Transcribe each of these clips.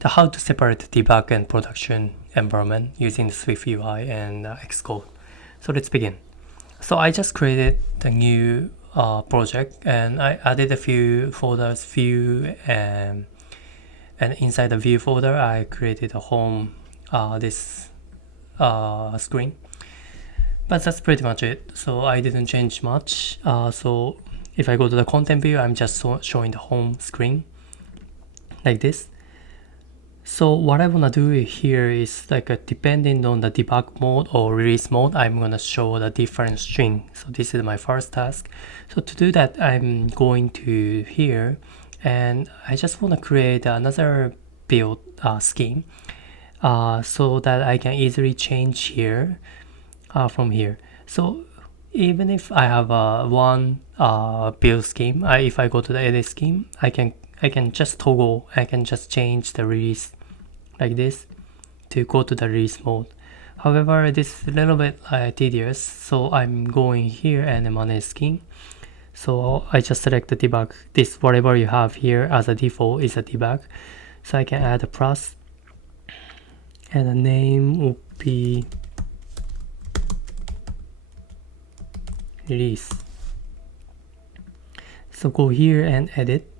the how to separate debug and production environment using the SwiftUI and Xcode. So let's begin. So I just created the new project and I added a few folders, view, and inside the view folder I created a home screen. But that's pretty much it. So I didn't change much. So if I go to the content view, I'm just showing the home screen like this. So what I want to do here is like depending on the debug mode or release mode, I'm going to show the different string. So this is my first task. So to do that, I'm going to here and I just want to create another build scheme so that I can easily change here from here. So even if I have one build scheme, if I go to the edit scheme, I can just toggle, I can just change the release like this to go to the release mode. However, this is a little bit tedious, so I'm going here and manage scheme. So I just select the debug. This whatever you have here as a default is a debug. So I can add a plus and the name would be release. So go here and edit.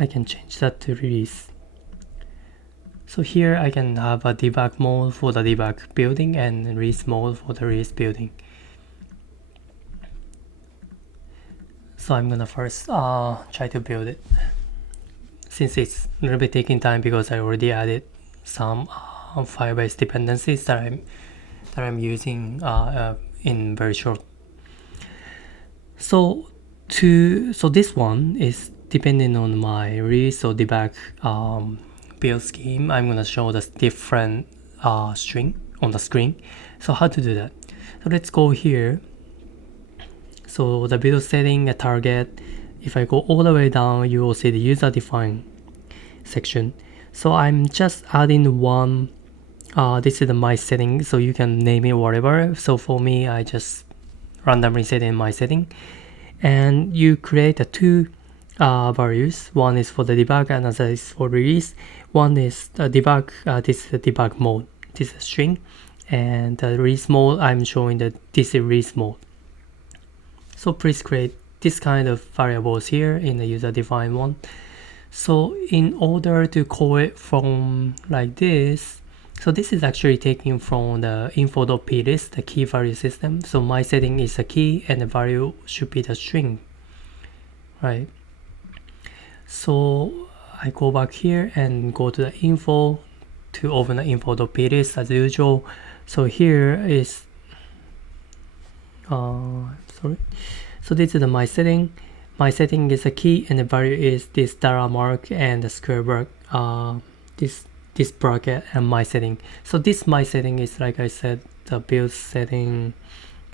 I can change that to release. So here I can have a debug mode for the debug building and release mode for the release building. So I'm gonna first try to build it, since it's a little bit taking time because I already added some Firebase dependencies that I'm using in very short. So this one is depending on my release or debug build scheme. I'm gonna show the different string on the screen. So how to do that? So let's go here. So the build setting, a target. If I go all the way down, you will see the user defined section. So I'm just adding one. This is my setting, so you can name it whatever. So for me, I just randomly set in my setting, and you create two values. One is for the debug, another is for release. One is the debug. This is the debug mode. This is a string, and the release mode I'm showing that this is release mode. So please create this kind of variables here in the user defined one. So in order to call it from like this, so this is actually taken from the info.plist, the key value system. So my setting is a key and the value should be the string, right? So I go back here and go to the info to open the info.plist as usual. So here is so this is my setting. My setting is a key and the value is this dollar mark and the square bracket, this bracket and my setting. So this my setting is, like I said, the build setting,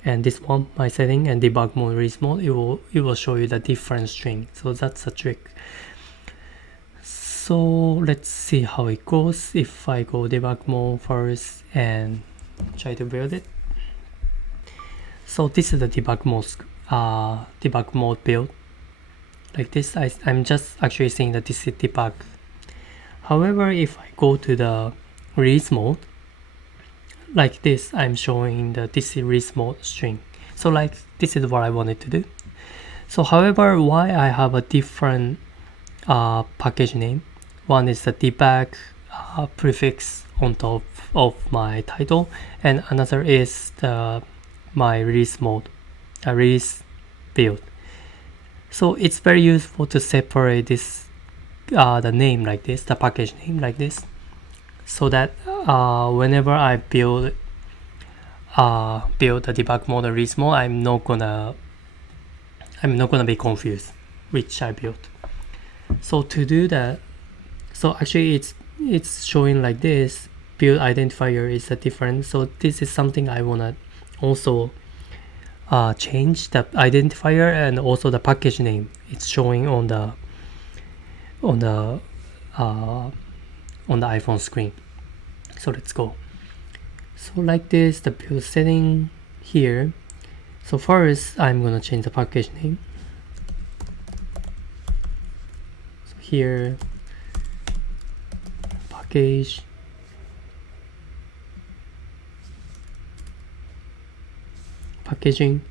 and this one my setting, and debug mode, release mode, it will show you the different string. So that's a trick. So let's see how it goes if I go debug mode first and try to build it. So this is the debug mode build. Like this, I'm just actually saying that this is debug. However, if I go to the release mode, like this, I'm showing the this is release mode string. So like this is what I wanted to do. So however, why I have a different package name? One is the debug prefix on top of my title, and another is my release mode, release build. So it's very useful to separate this the name like this, the package name like this, so that whenever I build the debug mode or release mode, I'm not gonna be confused which I built. So to do that, so actually it's showing like this. Build identifier is a different. So this is something I wanna also change the identifier and also the package name. It's showing on the iPhone screen. So let's go. So like this, the build setting here. So first I'm gonna change the package name. So here packaging.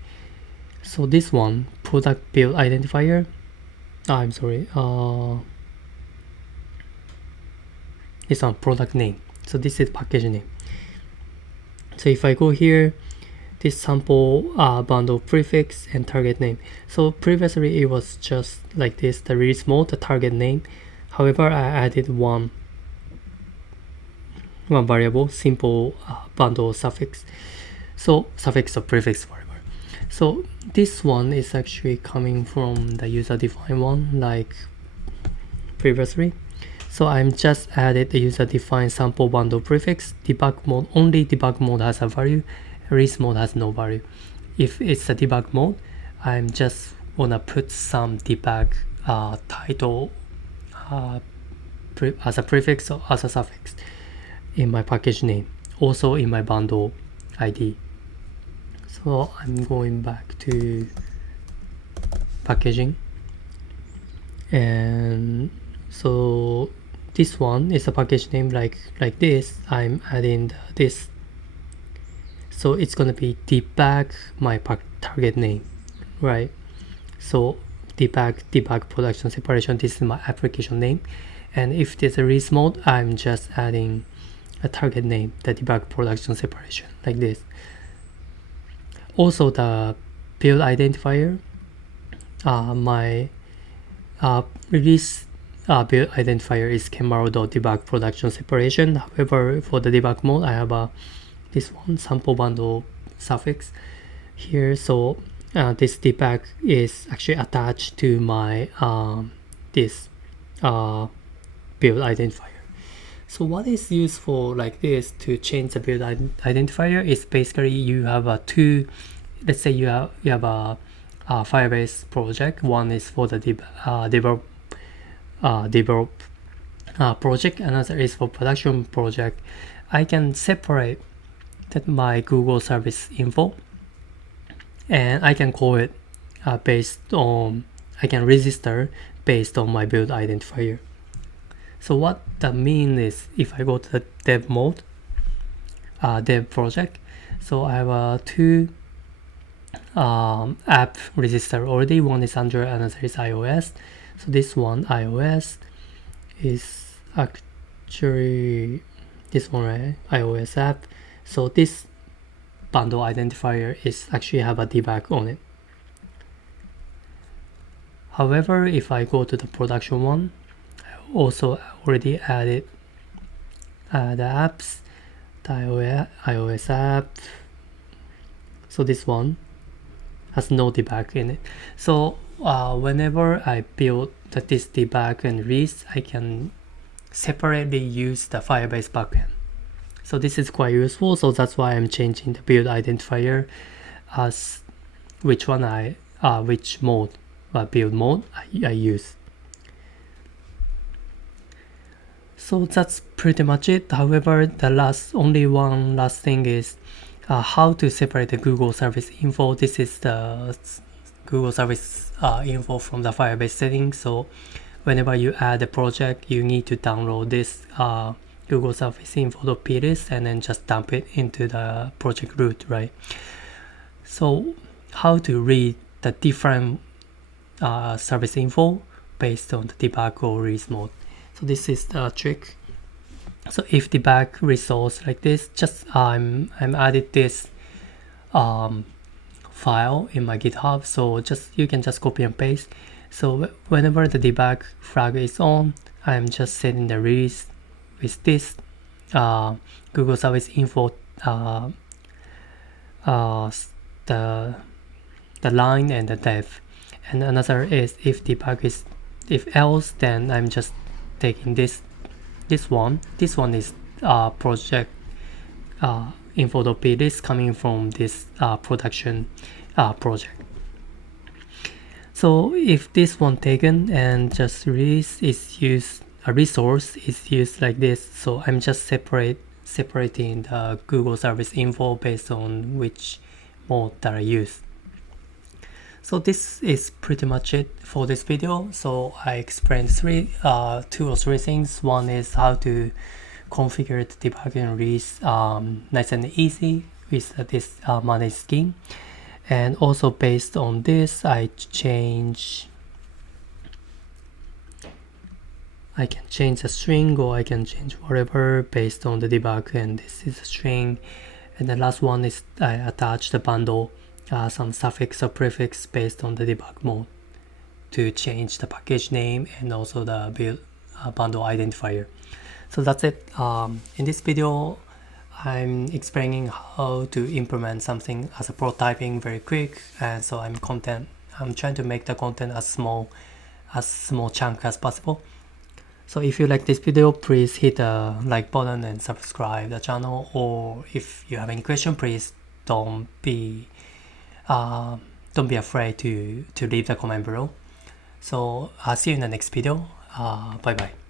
So this one, product build identifier. I'm sorry. This one, product name. So this is package name. So if I go here, this sample bundle prefix and target name. So previously it was just like this, the release mode, the target name. However, I added one variable, simple bundle suffix. So suffix or prefix, whatever. So this one is actually coming from the user defined one like previously. So I'm just added the user defined sample bundle prefix. Debug mode, only debug mode has a value, release mode has no value. If it's a debug mode, I'm just wanna put some debug title as a prefix or as a suffix in my package name, also in my bundle ID. So I'm going back to packaging, and so this one is a package name like this. I'm adding this, so it's gonna be debug my target name, right? So debug production separation, this is my application name. And if there's a release mode, I'm just adding a target name, the debug production separation, like this. Also the build identifier, my release build identifier is Camaro.debug production separation. However, for the debug mode, I have this one, sample bundle suffix here. So this debug is actually attached to my this build identifier. So what is useful like this to change the build identifier is basically you have two, let's say you have a Firebase project. One is for the develop project, another is for production project. I can separate that my Google service info, and I can call it based on, I can register based on my build identifier. So what that means is, if I go to the dev mode, dev project, so I have two app register already. One is Android, another is iOS. So this one, iOS, is actually this one, right? iOS app. So this bundle identifier is actually have a debug on it. However, if I go to the production one, I also already added the apps, the iOS app. So this one has no debug in it. So whenever I build this debug and release, I can separately use the Firebase backend. So this is quite useful. So that's why I'm changing the build identifier as which one which mode, build mode I use. So that's pretty much it. However, only one last thing is how to separate the Google service info. This is the Google service info from the Firebase settings. So whenever you add a project, you need to download this Google service info.plist and then just dump it into the project root, right? So how to read the different service info based on the debug or release mode. So this is the trick. So if debug results like this, just I'm added this file in my GitHub. So you can just copy and paste. So whenever the debug flag is on, I'm just setting the release with this Google Service Info the line and the def. And another is if debug is if else, then I'm just taking this one. This one is project info.plist coming from this production project. So if this one taken and just release is used, a resource is used like this. So I'm just separating the Google service info based on which mode that I use. So this is pretty much it for this video. So I explained two or three things. One is how to configure the debug and release nice and easy with this manage scheme. And also based on this, I can change the string, or I can change whatever based on the debug, and this is a string. And the last one is I attach the bundle, some suffix or prefix based on the debug mode to change the package name and also the build bundle identifier. So that's it. In this video, I'm explaining how to implement something as a prototyping very quick, and so I'm trying to make the content as small chunk as possible. So if you like this video, please hit the like button and subscribe the channel, or if you have any question, please don't be afraid to leave the comment below. So I'll see you in the next video. Bye bye.